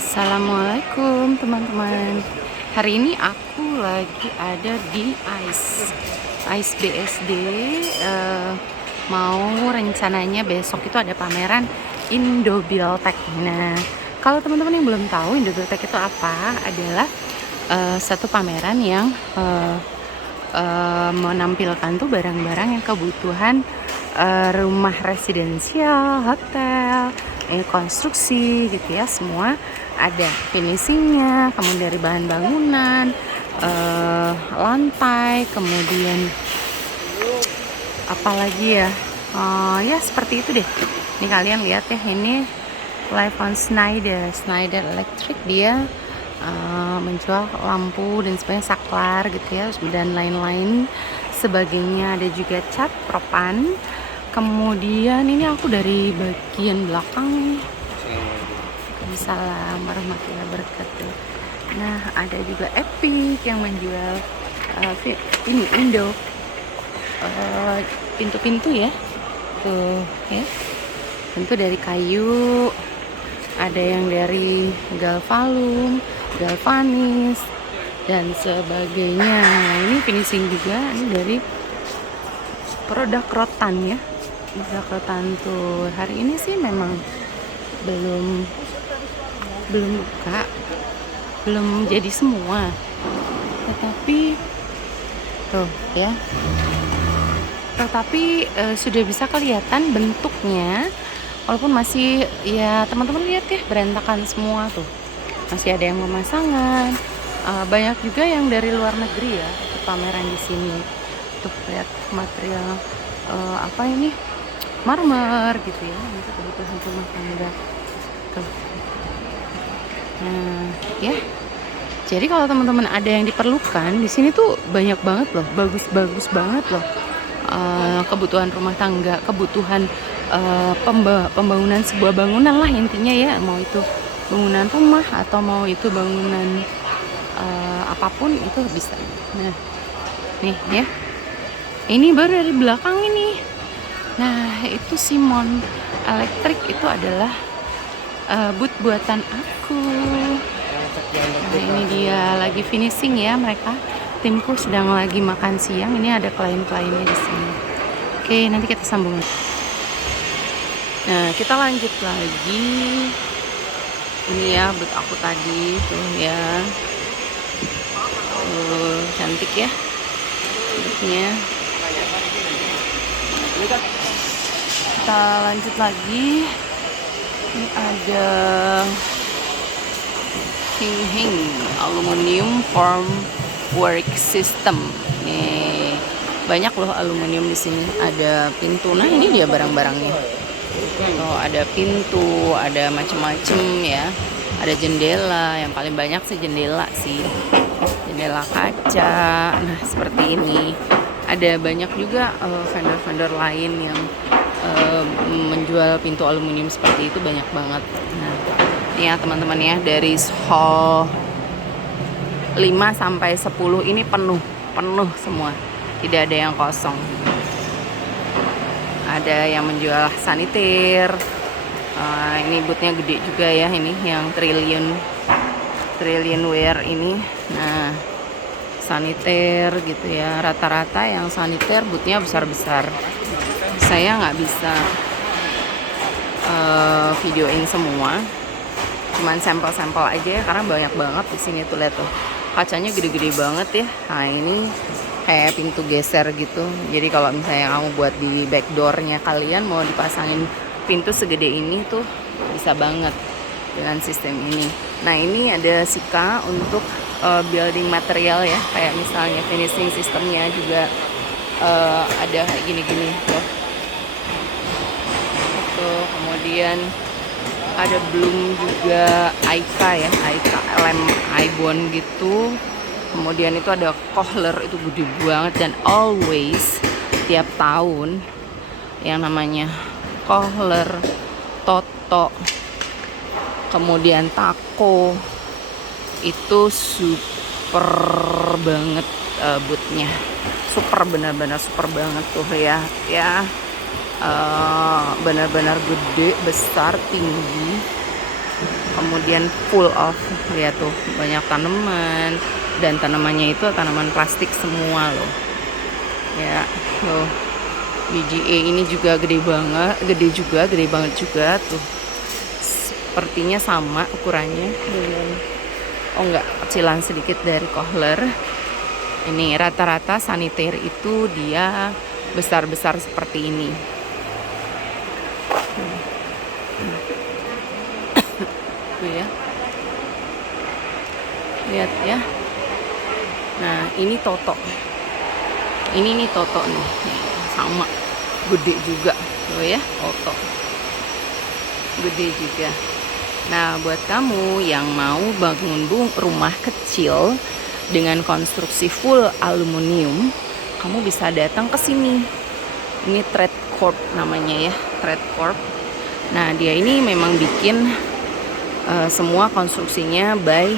Assalamualaikum teman-teman. Hari ini aku lagi ada di ICE BSD. Mau rencananya besok itu ada pameran Indobuildtek. Nah, kalau teman-teman yang belum tahu Indobuildtek itu apa, adalah satu pameran yang menampilkan tuh barang-barang yang kebutuhan rumah residensial, hotel, konstruksi gitu ya, semua ada finishingnya, kemudian dari bahan bangunan, lantai, kemudian apalagi ya, ya seperti itu deh. Ini kalian lihat ya, ini Levon Schneider Electric, dia menjual lampu dan sebagainya, saklar gitu ya, dan lain-lain sebagainya. Ada juga cat propan. Kemudian ini aku dari bagian belakang. Waalaikumsalam warahmatullahi wabarakatuh. Nah, ada juga Epic yang menjual ini Indo pintu-pintu ya, tuh ya, pintu dari kayu, ada yang dari galvanis dan sebagainya. Nah, ini finishing juga, ini dari produk rotan ya, produk rotan tuh. Hari ini sih memang belum buka, belum jadi semua, tetapi tuh ya, sudah bisa kelihatan bentuknya, walaupun masih ya, teman-teman lihat ya, berantakan semua tuh, masih ada yang pemasangan. Banyak juga yang dari luar negeri ya ikut pameran di sini. Tuh lihat material apa ini, marmer gitu ya, untuk kebutuhan rumah tangga tuh. Nah ya, jadi kalau teman-teman ada yang diperlukan di sini tuh banyak banget loh, bagus-bagus banget loh. Kebutuhan rumah tangga, kebutuhan pembangunan sebuah bangunan lah intinya ya, mau itu bangunan rumah atau mau itu bangunan apapun itu bisa. Nah nih ya, ini baru dari belakang ini. Nah, itu Simon Electric, itu adalah boot buatan aku. Nah, ini dia lagi finishing ya mereka. Timku sedang lagi makan siang. Ini ada klien-kliennya di sini. Oke, nanti kita sambung. Nah, kita lanjut lagi. Ini ya boot aku tadi tuh ya. Cantik ya bootnya. Kita lanjut lagi. Ini ada Hing aluminium form work system. Nih, banyak loh aluminium di sini. Ada pintu. Nah, ini dia barang-barangnya. Oh, ada pintu, ada macam-macam ya. Ada jendela, yang paling banyak sih jendela sih. Jendela kaca. Nah, seperti ini. Ada banyak juga vendor-vendor lain yang menjual pintu aluminium seperti itu, banyak banget. Nah, ini ya teman-teman ya, dari hall 5 sampai 10 ini penuh semua, tidak ada yang kosong. Ada yang menjual saniter. Ini bootnya gede juga ya, ini yang trillion wear ini. Nah, saniter gitu ya, rata-rata yang saniter bootnya besar-besar. Saya nggak bisa videoin semua, cuman sampel-sampel aja ya, karena banyak banget di sini tuh. Lihat tuh, kacanya gede-gede banget ya. Nah, ini kayak pintu geser gitu, jadi kalau misalnya kamu buat di backdoornya kalian mau dipasangin pintu segede ini tuh bisa banget dengan sistem ini. Nah, ini ada Sika untuk building material ya, kayak misalnya finishing sistemnya juga ada kayak gini-gini tuh. Kemudian ada Bloom juga, Aika ya, Aika lem Ibon gitu. Kemudian itu ada Kohler, itu gede banget, dan always tiap tahun yang namanya Kohler, Toto, kemudian Tako, itu super banget bootnya, super, benar-benar super banget tuh ya. Benar-benar gede, besar, tinggi. kemudian full of, lihat tuh banyak tanaman, dan tanamannya itu tanaman plastik semua loh ya. Tuh BGA ini juga gede banget, gede banget juga tuh, sepertinya sama ukurannya dengan, oh enggak, kecilan sedikit dari Kohler. Ini rata-rata saniter itu dia besar-besar seperti ini. Tuh ya, lihat ya. Nah ini Toto, ini nih Toto nih, sama gede juga tuh ya, Toto gede juga. Nah buat kamu yang mau bangun rumah kecil dengan konstruksi full aluminium, kamu bisa datang ke sini. Ini Trade Corp namanya ya, Trade Corp. Nah dia ini memang bikin semua konstruksinya by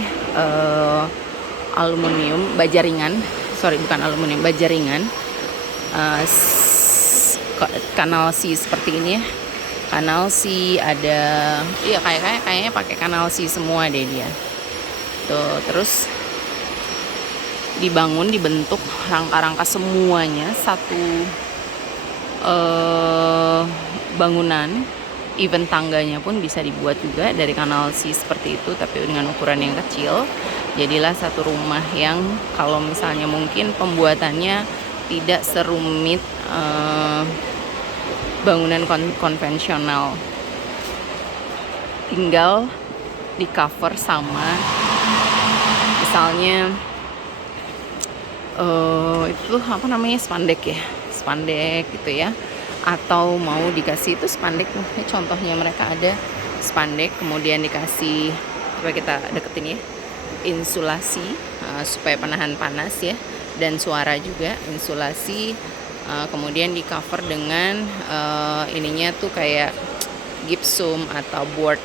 aluminium, baja ringan. Sorry, bukan aluminium, baja ringan. Kanal C seperti ini ya. Kanal C ada, iya kayaknya pakai kanal C semua deh dia. Tuh, terus dibentuk rangka-rangka semuanya satu bangunan. Even tangganya pun bisa dibuat juga dari kanal C seperti itu, tapi dengan ukuran yang kecil. Jadilah satu rumah yang kalau misalnya mungkin pembuatannya tidak serumit bangunan konvensional, tinggal di cover sama misalnya itu apa namanya, spandek gitu ya, atau mau dikasih itu spandek. Ini contohnya mereka ada spandek, kemudian dikasih, coba kita deketin ya, insulasi supaya penahan panas ya, dan suara juga, insulasi. Kemudian di cover dengan ininya tuh kayak gypsum atau board,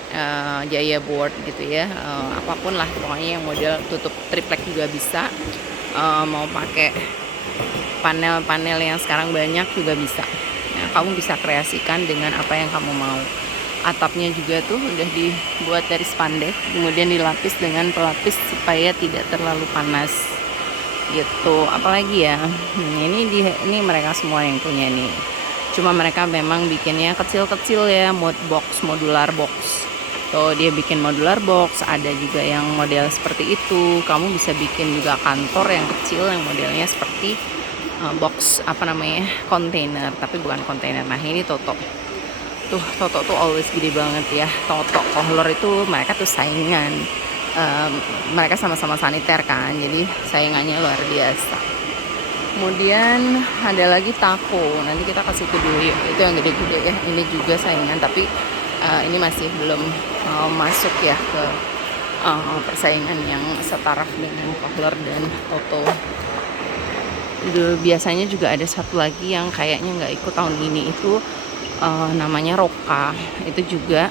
jaya board gitu ya, apapun lah pokoknya yang model tutup triplek juga bisa. Mau pakai panel-panel yang sekarang banyak juga bisa. Nah, kamu bisa kreasikan dengan apa yang kamu mau. Atapnya juga tuh udah dibuat dari spandek, kemudian dilapis dengan pelapis supaya tidak terlalu panas gitu. Apalagi ya, ini mereka semua yang punya nih. Cuma mereka memang bikinnya kecil-kecil ya, modular box. Tuh dia bikin modular box, ada juga yang model seperti itu. Kamu bisa bikin juga kantor yang kecil yang modelnya seperti box, apa namanya, kontainer, tapi bukan kontainer. Nah ini Toto tuh, Toto tuh always gede banget ya. Toto, Kohler itu mereka tuh saingan, mereka sama-sama saniter kan, jadi saingannya luar biasa. Kemudian ada lagi Taco, nanti kita kasih ke dulu yuk, itu yang gede-gede ya. Ini juga saingan, tapi ini masih belum masuk ya ke persaingan yang setaraf dengan Kohler dan Toto. Biasanya juga ada satu lagi yang kayaknya nggak ikut tahun ini, itu namanya Roka. Itu juga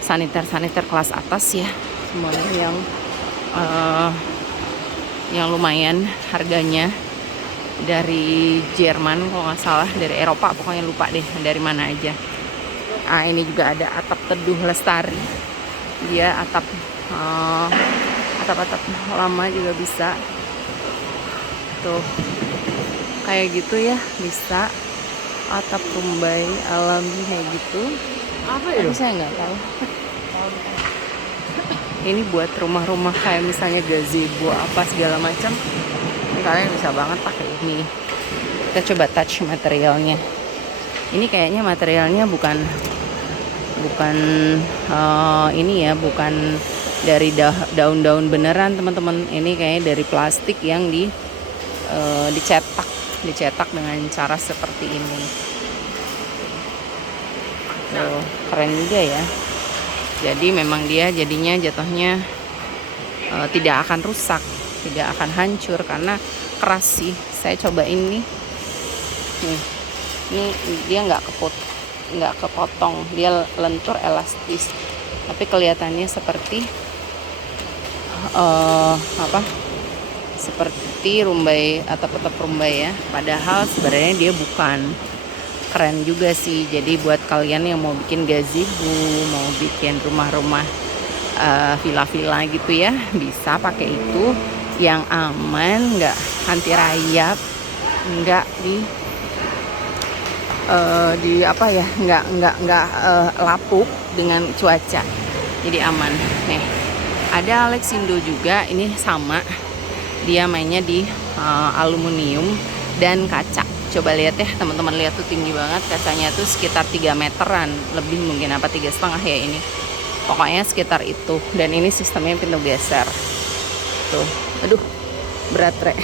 saniter kelas atas ya, semuanya yang lumayan harganya, dari Jerman kalau nggak salah, dari Eropa pokoknya, lupa deh dari mana aja. Ini juga ada atap teduh lestari, dia atap lama juga bisa tuh kayak gitu ya, bisa atap rumbai alami kayak gitu. Apa itu? Saya nggak tahu. Ini buat rumah-rumah kayak misalnya gazebo apa segala macam. Kalian bisa banget pakai ini. Kita coba touch materialnya. Ini kayaknya materialnya bukan ini ya, bukan dari daun-daun beneran teman-teman. Ini kayaknya dari plastik yang dicetak dengan cara seperti ini. Keren juga ya. Jadi memang dia jadinya jatuhnya tidak akan rusak, tidak akan hancur karena keras sih. Saya coba ini dia nggak kepotong, dia lentur, elastis, tapi kelihatannya seperti seperti rumbai atau tetap rumbai ya, padahal sebenarnya dia bukan. Keren juga sih. Jadi buat kalian yang mau bikin gazebo, mau bikin rumah-rumah villa-villa gitu ya, bisa pakai itu yang aman, nggak anti rayap, nggak di apa ya, nggak lapuk dengan cuaca, jadi aman. Nih ada Alexindo juga, ini sama, dia mainnya di aluminium dan kaca. Coba lihat ya teman-teman, lihat tuh tinggi banget kacanya tuh, sekitar 3 meteran lebih, mungkin apa 3,5 ya ini, pokoknya sekitar itu. Dan ini sistemnya pintu geser tuh, aduh berat Re.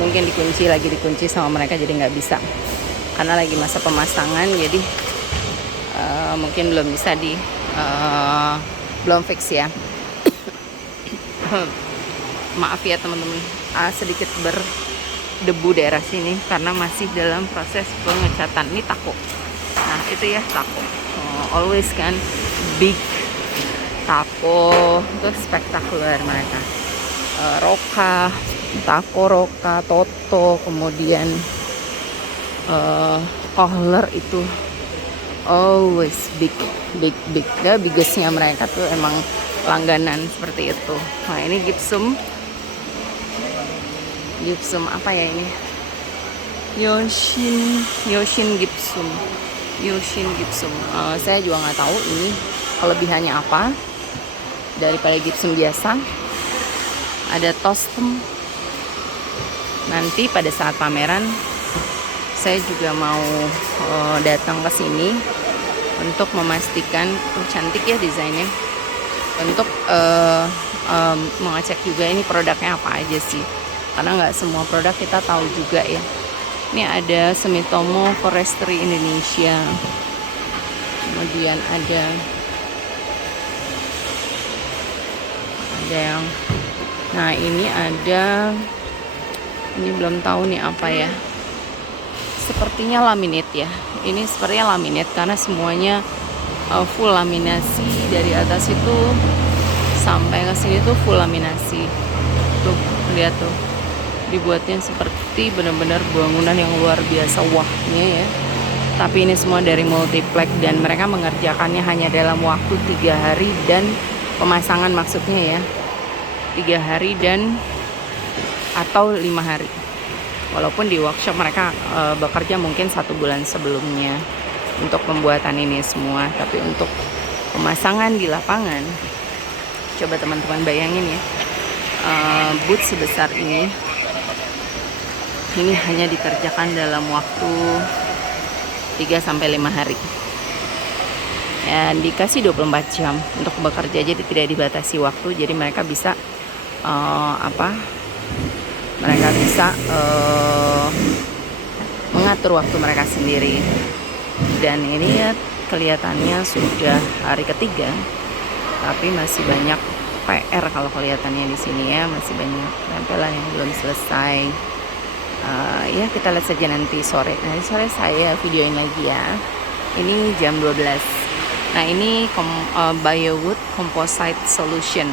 Mungkin lagi dikunci sama mereka, jadi nggak bisa karena lagi masa pemasangan, jadi mungkin belum bisa belum fix ya. Maaf ya teman-teman, sedikit berdebu daerah sini karena masih dalam proses pengecatan. Ini tako, nah itu ya tako, always kan big tako, itu spektakuler mereka. Roka, tako Roka, Toto, kemudian Kohler itu always big. Ya, biggestnya mereka tuh emang langganan seperti itu. Nah ini gypsum apa ya ini, Yoshin gypsum. Saya juga nggak tahu ini kelebihannya apa daripada gypsum biasa. Ada Tostem. Nanti pada saat pameran saya juga mau datang ke sini untuk memastikan, cantik ya desainnya, untuk mengecek juga ini produknya apa aja sih, karena nggak semua produk kita tahu juga ya. Ini ada Sumitomo Forestry Indonesia, kemudian ada yang, nah ini belum tahu nih apa ya, sepertinya laminate ya. Ini sepertinya laminate karena semuanya full laminasi, dari atas itu sampai ke sini tuh full laminasi. Tuh lihat tuh, dibuatnya seperti benar-benar bangunan yang luar biasa wahnya ya. Tapi ini semua dari multiplex dan mereka mengerjakannya hanya dalam waktu 3 hari dan pemasangan, maksudnya ya 3 hari dan atau 5 hari. Walaupun di workshop mereka bekerja mungkin 1 bulan sebelumnya untuk pembuatan ini semua, tapi untuk pemasangan di lapangan, coba teman-teman bayangin ya, booth sebesar ini hanya dikerjakan dalam waktu 3-5 hari. Ya, dikasih 24 jam untuk bekerja, jadi tidak dibatasi waktu, jadi mereka bisa mengatur waktu mereka sendiri. Dan ini ya kelihatannya sudah hari ketiga, tapi masih banyak PR kalau kelihatannya di sini ya, masih banyak tempelan yang belum selesai. Ya kita lihat saja nanti sore. Nanti sore saya videoin lagi ya. Ini jam 12. Nah ini Biowood Composite Solution.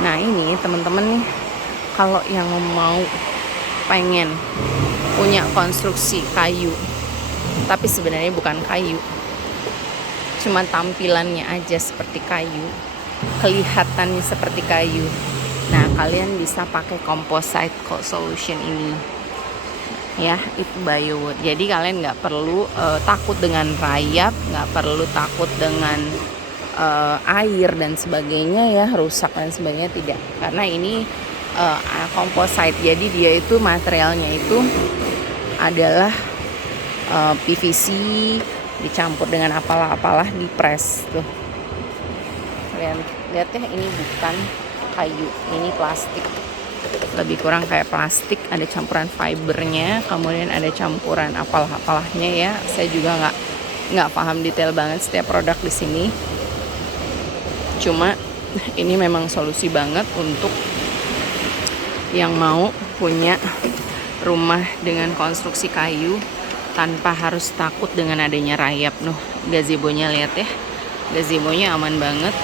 Nah ini teman-teman nih, kalau yang mau pengen punya konstruksi kayu, tapi sebenarnya bukan kayu, cuma tampilannya aja seperti kayu, kelihatannya seperti kayu. Nah kalian bisa pakai composite solution ini ya, itu Biowood. Jadi kalian nggak perlu takut dengan rayap, nggak perlu takut dengan air dan sebagainya ya, rusak dan sebagainya, tidak, karena ini composite. Jadi dia itu materialnya itu adalah PVC dicampur dengan apalah di press tuh. Lihat ya, ini bukan kayu, ini plastik, lebih kurang kayak plastik, ada campuran fibernya, kemudian ada campuran apalahnya ya. Saya juga nggak paham detail banget setiap produk di sini, cuma ini memang solusi banget untuk yang mau punya rumah dengan konstruksi kayu tanpa harus takut dengan adanya rayap. Gazebo-nya lihat ya, gazebo-nya aman banget,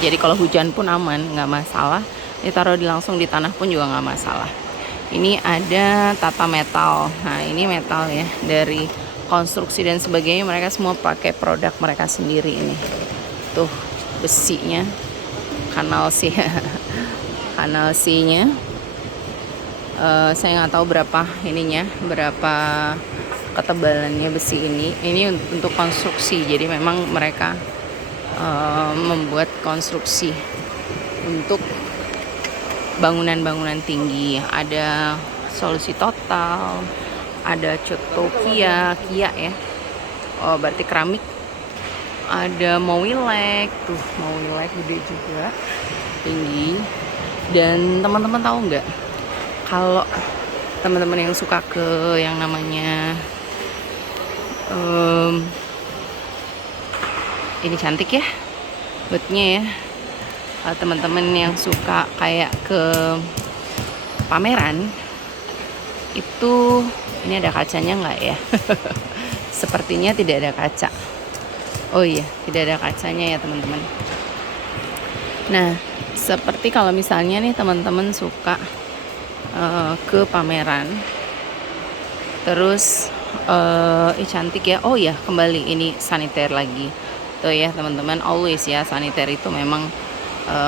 jadi kalau hujan pun aman, nggak masalah. Ditaruh langsung di tanah pun juga nggak masalah. Ini ada tata metal. Nah ini metal ya, dari konstruksi dan sebagainya mereka semua pakai produk mereka sendiri. Ini tuh besinya kanal C. Kanal C-nya saya nggak tahu berapa ininya, berapa ketebalannya besi ini untuk konstruksi. Jadi memang mereka membuat konstruksi untuk bangunan-bangunan tinggi. Ada Solusi Total, ada Kia ya. Oh, berarti keramik. Ada Mowilek, tuh Mowilek gede juga, tinggi. Dan teman-teman tahu nggak, kalau teman-teman yang suka ke yang namanya ini cantik ya bootnya ya, teman-teman yang suka kayak ke pameran itu, ini ada kacanya nggak ya? Sepertinya tidak ada kaca. Oh iya, tidak ada kacanya ya teman-teman. Nah, seperti kalau misalnya nih teman-teman suka ke pameran, terus cantik ya. Oh ya, kembali ini saniter lagi tuh ya teman-teman. Always ya, saniter itu memang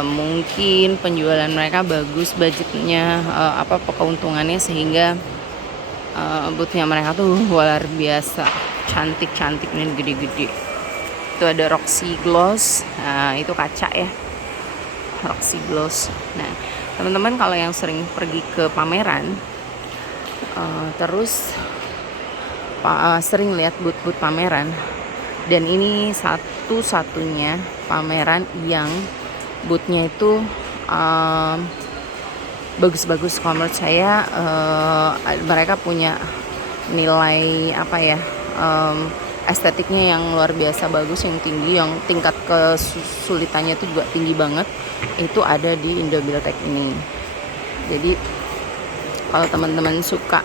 mungkin penjualan mereka bagus, budgetnya keuntungannya, sehingga bootnya mereka tuh luar biasa cantik-cantik nih, gede-gede. Itu ada Roxy Gloss, nah itu kaca ya, Roxy Gloss. Nah teman-teman kalau yang sering pergi ke pameran, terus sering lihat booth-booth pameran, dan ini satu-satunya pameran yang boothnya itu bagus-bagus. Kalau menurut saya mereka punya nilai estetiknya yang luar biasa bagus, yang tinggi, yang tingkat kesulitannya itu juga tinggi banget. Itu ada di Indobuildtek ini. Jadi kalau teman-teman suka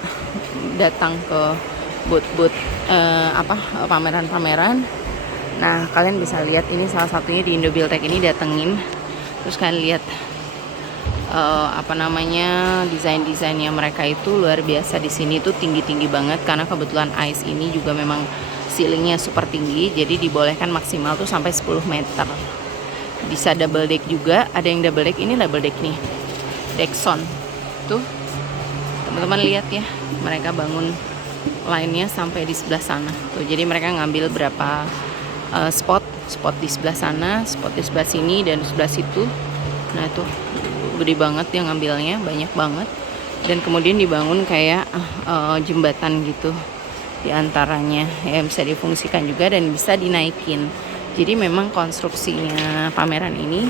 datang ke booth-booth pameran-pameran, nah kalian bisa lihat ini salah satunya di Indobuildtek ini, datengin terus kalian lihat desain-desainnya mereka itu luar biasa. Di sini tuh tinggi-tinggi banget karena kebetulan ICE ini juga memang ceilingnya super tinggi, jadi dibolehkan maksimal tuh sampai 10 meter. Bisa double deck juga, ada yang double deck. Ini double deck nih, Dexon tuh teman-teman lihat ya, mereka bangun lainnya sampai di sebelah sana tuh. Jadi mereka ngambil berapa spot di sebelah sana, spot di sebelah sini, dan di sebelah situ. Nah itu gede banget yang ngambilnya, banyak banget. Dan kemudian dibangun kayak jembatan gitu di antaranya, ya bisa difungsikan juga dan bisa dinaikin. Jadi memang konstruksinya pameran ini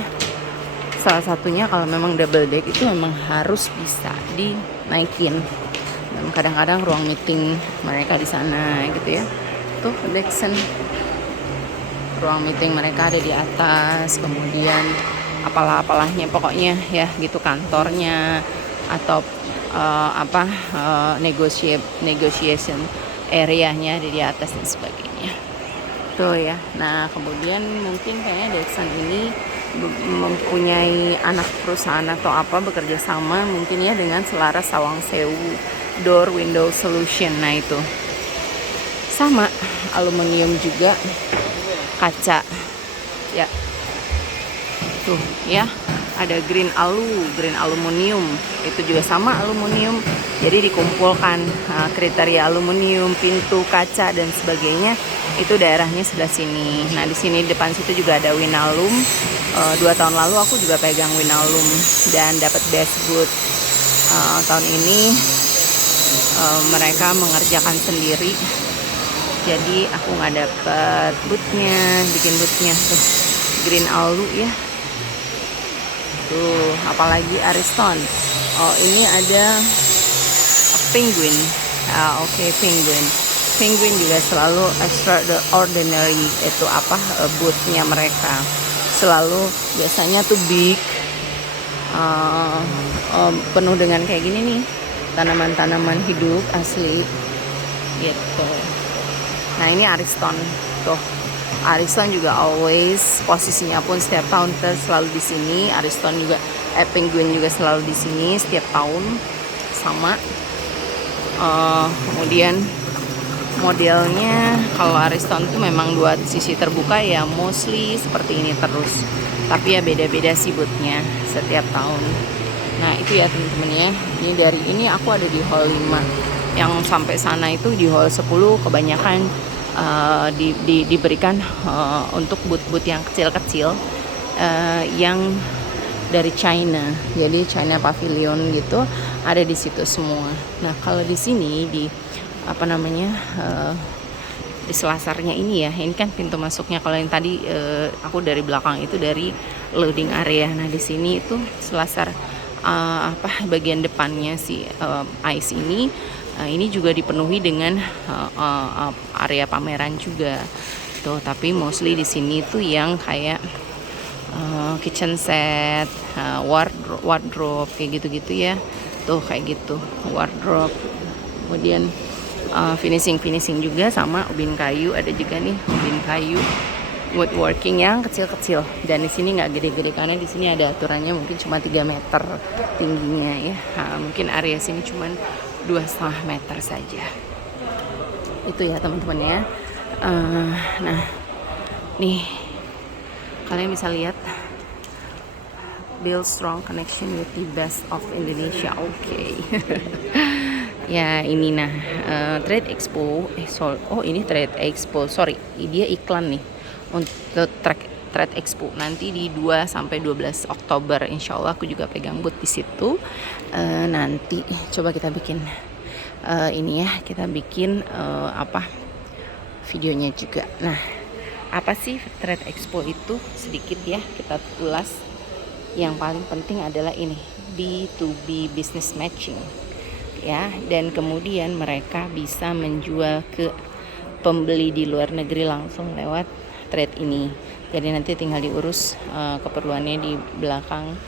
salah satunya kalau memang double deck itu memang harus bisa dinaikin. Dan kadang-kadang ruang meeting mereka di sana gitu ya. Tuh Dexon, ruang meeting mereka ada di atas, kemudian apalah-apalahnya pokoknya ya gitu, kantornya atau negotiation areanya ada di atas dan sebagainya tuh ya. Nah kemudian mungkin kayaknya Dexon ini mempunyai anak perusahaan atau bekerja sama mungkin ya dengan Selaras Sawang Sewu Door Window Solution. Nah itu sama, aluminium juga, kaca ya tuh ya. Ada green aluminium, itu juga sama aluminium. Jadi dikumpulkan kriteria aluminium, pintu, kaca dan sebagainya, itu daerahnya sebelah sini. Nah di sini depan situ juga ada Winalum. 2 tahun lalu aku juga pegang Winalum dan dapat best boot. Tahun ini mereka mengerjakan sendiri, jadi aku nggak dapet bootnya, bikin bootnya tuh green alu ya. Tuh, apalagi Ariston. Oh, ini ada Penguin. Oke, Penguin. Penguin juga selalu extraordinary itu bootnya mereka. Selalu biasanya tuh big, penuh dengan kayak gini nih, tanaman-tanaman hidup asli gitu. Nah, ini Ariston. Tuh. Ariston juga always, posisinya pun setiap tahun selalu di sini. Ariston juga, Penguin juga selalu di sini setiap tahun sama. Kemudian modelnya kalau Ariston tuh memang 2 sisi terbuka ya, mostly seperti ini terus. Tapi ya beda-beda sih bootnya setiap tahun. Nah itu ya teman-teman ya. Ini dari ini aku ada di hall 5. Yang sampai sana itu di hall 10 kebanyakan diberikan untuk boot-boot yang kecil-kecil yang dari China. Jadi China Pavilion gitu ada di situ semua. Nah kalau di sini di apa namanya di selasarnya ini ya, ini kan pintu masuknya. Kalau yang tadi aku dari belakang itu dari loading area. Nah di sini itu selasar bagian depannya si ICE ini juga dipenuhi dengan area pameran juga tuh. Tapi mostly di sini tuh yang kayak kitchen set, wardrobe kayak gitu-gitu ya. Tuh kayak gitu, wardrobe. Kemudian finishing juga sama ubin kayu, ada juga nih ubin kayu woodworking yang kecil-kecil. Dan di sini nggak gede-gede karena di sini ada aturannya mungkin cuma 3 meter tingginya ya. Mungkin area sini cuma 2,5 meter saja. Itu ya teman-teman ya. Nah nih kalian bisa lihat build strong connection with the best of Indonesia. Oke. Ya ini Trade Expo ini Trade Expo, sorry dia iklan nih untuk Trade Expo nanti di 2 sampai 12 Oktober. Insya Allah aku juga pegang booth di situ. Nanti coba kita bikin ini ya, kita bikin videonya juga. Nah apa sih Trade Expo itu, sedikit ya kita ulas. Yang paling penting adalah ini B2B business matching ya, dan kemudian mereka bisa menjual ke pembeli di luar negeri langsung lewat trade ini. Jadi nanti tinggal diurus keperluannya di belakang,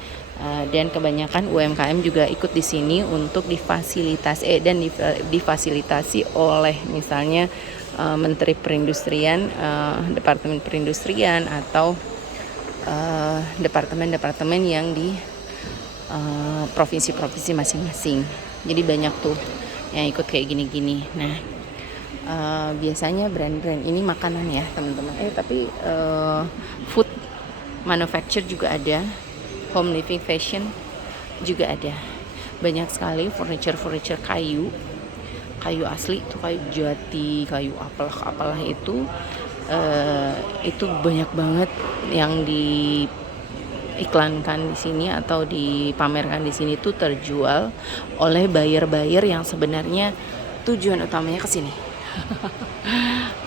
dan kebanyakan UMKM juga ikut di sini untuk difasilitasi oleh misalnya Menteri Perindustrian, Departemen Perindustrian atau departemen-departemen yang di provinsi-provinsi masing-masing. Jadi banyak tuh yang ikut kayak gini-gini. Nah biasanya brand-brand ini makanan ya teman-teman. Tapi food manufacture juga ada, home living fashion juga ada. Banyak sekali furniture kayu asli itu, kayu jati, kayu apalah itu banyak banget yang diiklankan di sini atau dipamerkan di sini tuh terjual oleh buyer yang sebenarnya tujuan utamanya ke sini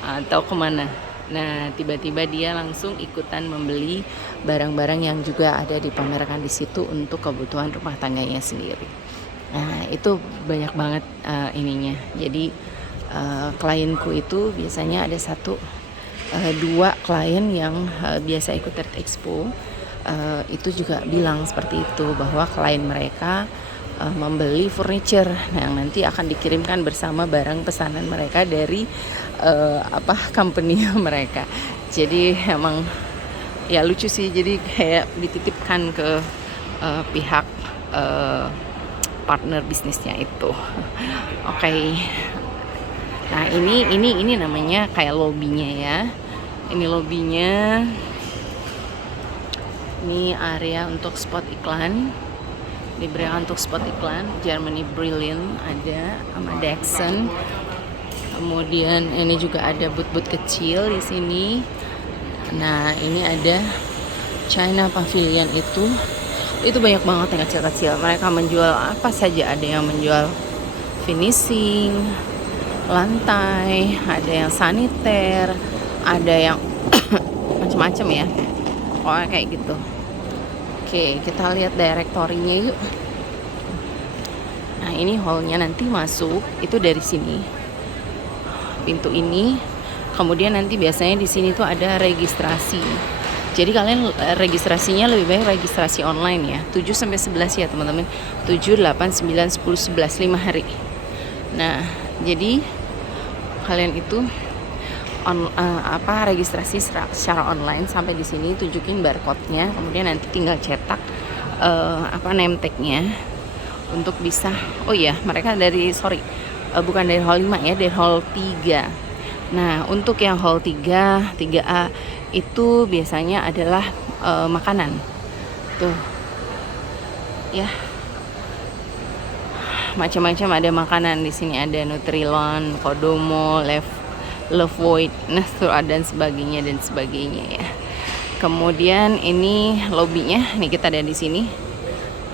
atau kemana. Nah tiba-tiba dia langsung ikutan membeli barang-barang yang juga ada dipamerkan di situ untuk kebutuhan rumah tangganya sendiri. Nah itu banyak banget ininya. Jadi klienku itu biasanya ada 2 klien yang biasa ikut Trade Expo, itu juga bilang seperti itu, bahwa klien mereka membeli furniture yang nanti akan dikirimkan bersama barang pesanan mereka dari company mereka. Jadi emang ya lucu sih, jadi kayak dititipkan ke pihak partner bisnisnya itu. Oke. Nah ini namanya kayak lobbynya ya. Ini lobbynya. Ini area untuk spot iklan. Diberikan untuk spot iklan. Germany Brilliant ada sama Dexon. Kemudian ini juga ada booth-booth kecil di sini. Nah ini ada China Pavilion itu banyak banget yang kecil-kecil. Mereka menjual apa saja, ada yang menjual finishing lantai, ada yang saniter, ada yang macam-macam ya. Pokoknya kayak gitu. Oke, kita lihat direktorinya yuk. Nah, ini hallnya nanti masuk itu dari sini. Pintu ini. Kemudian nanti biasanya di sini tuh ada registrasi. Jadi kalian registrasinya lebih baik registrasi online ya. 7 sampai 11 ya, teman-teman. 7, 8, 9, 10, 11 5 hari. Nah, jadi kalian itu registrasi secara online sampai di sini, tunjukin barcode-nya, kemudian nanti tinggal cetak name tag-nya untuk bisa. Oh iya, mereka bukan dari hall 5 ya, dari hall 3. Nah, untuk yang hall 3, 3A itu biasanya adalah makanan. Tuh ya, macam-macam ada makanan di sini, ada Nutrilon, Kodomo, Levoit, Nestor dan sebagainya ya. Kemudian ini lobbynya, nih kita ada di sini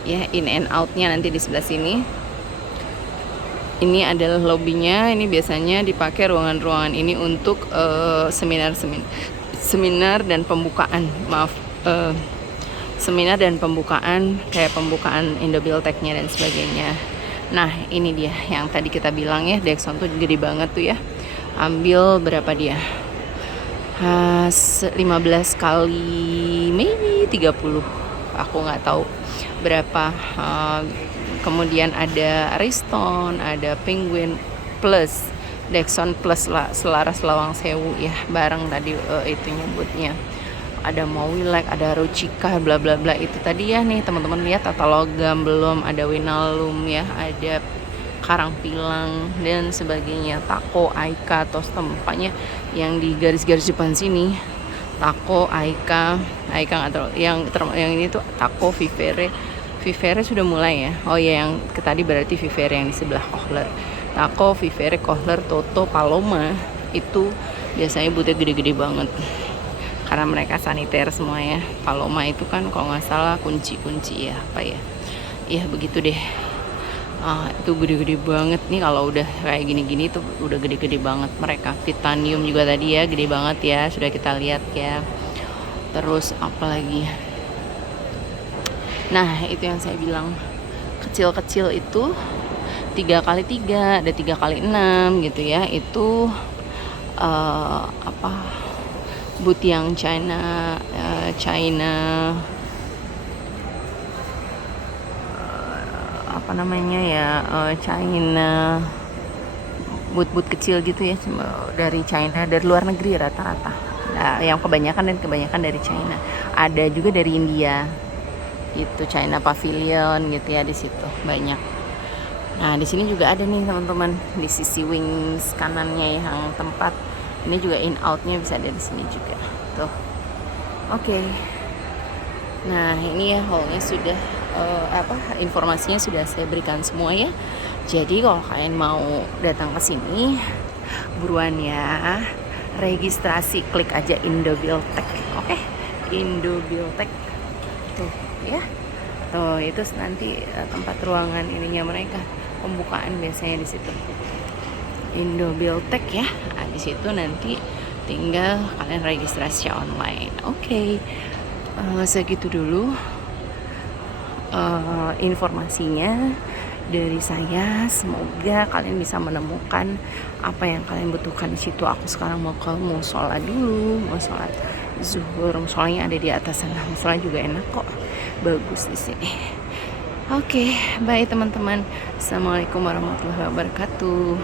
ya, in and outnya nanti di sebelah sini. Ini adalah lobbynya. Ini biasanya dipakai ruangan-ruangan ini untuk seminar dan pembukaan. Seminar dan pembukaan, kayak pembukaan Indobuildtek-nya dan sebagainya. Nah, ini dia yang tadi kita bilang ya, Dexon tuh gede banget tuh ya. Ambil berapa dia? 15 kali maybe 30. Aku nggak tahu berapa. Kemudian ada Ariston, ada Penguin Plus, Dexon Plus lah, selaras Lawang Sewu ya, bareng tadi itu nyebutnya. Ada Mowilek, ada Rucika, bla bla bla itu tadi ya. Nih teman-teman lihat tata logam belum, ada Winalum ya, ada Karang Pilang dan sebagainya. Tako, Aika, tos tempatnya yang di garis-garis depan sini. Tako, Aika nggak tahu. Yang ini tuh Tako, Vivere sudah mulai ya. Oh ya, yang tadi berarti Vivere yang di sebelah Kohler. Tako, Vivere, Kohler, Toto, Paloma itu biasanya butnya gede-gede banget. Karena mereka saniter semua ya. Paloma itu kan kalau nggak salah kunci ya, apa ya? Iya begitu deh. Itu gede-gede banget nih, kalau udah kayak gini-gini tuh udah gede-gede banget mereka. Titanium juga tadi ya, gede banget ya, sudah kita lihat ya. Terus apa lagi? Nah, itu yang saya bilang kecil-kecil itu 3x3, ada 3x6 gitu ya. Itu boot yang China apa namanya ya, China boot kecil gitu ya, dari China, dari luar negeri rata-rata. Nah, yang kebanyakan dari China. Ada juga dari India itu, China Pavilion gitu ya, di situ banyak. Nah, di sini juga ada nih teman-teman, di sisi wings kanannya yang tempat ini juga in outnya bisa ada di sini juga tuh. Oke. Nah, ini ya hallnya sudah informasinya sudah saya berikan semua ya. Jadi kalau kalian mau datang ke sini, buruan ya, registrasi, klik aja Indobuildtek. Oke, Indobuildtek tuh ya. Tuh itu nanti tempat ruangan ininya mereka, pembukaan biasanya di situ. Indobuildtek ya. Nah, di situ nanti tinggal kalian registrasi online. Oke. Segitu dulu informasinya dari saya. Semoga kalian bisa menemukan apa yang kalian butuhkan di situ. Aku sekarang mau sholat dulu, mau sholat zuhur. Musolanya ada di atas sana. Musola juga enak kok, bagus di sini. Oke, bye teman-teman. Assalamualaikum warahmatullahi wabarakatuh.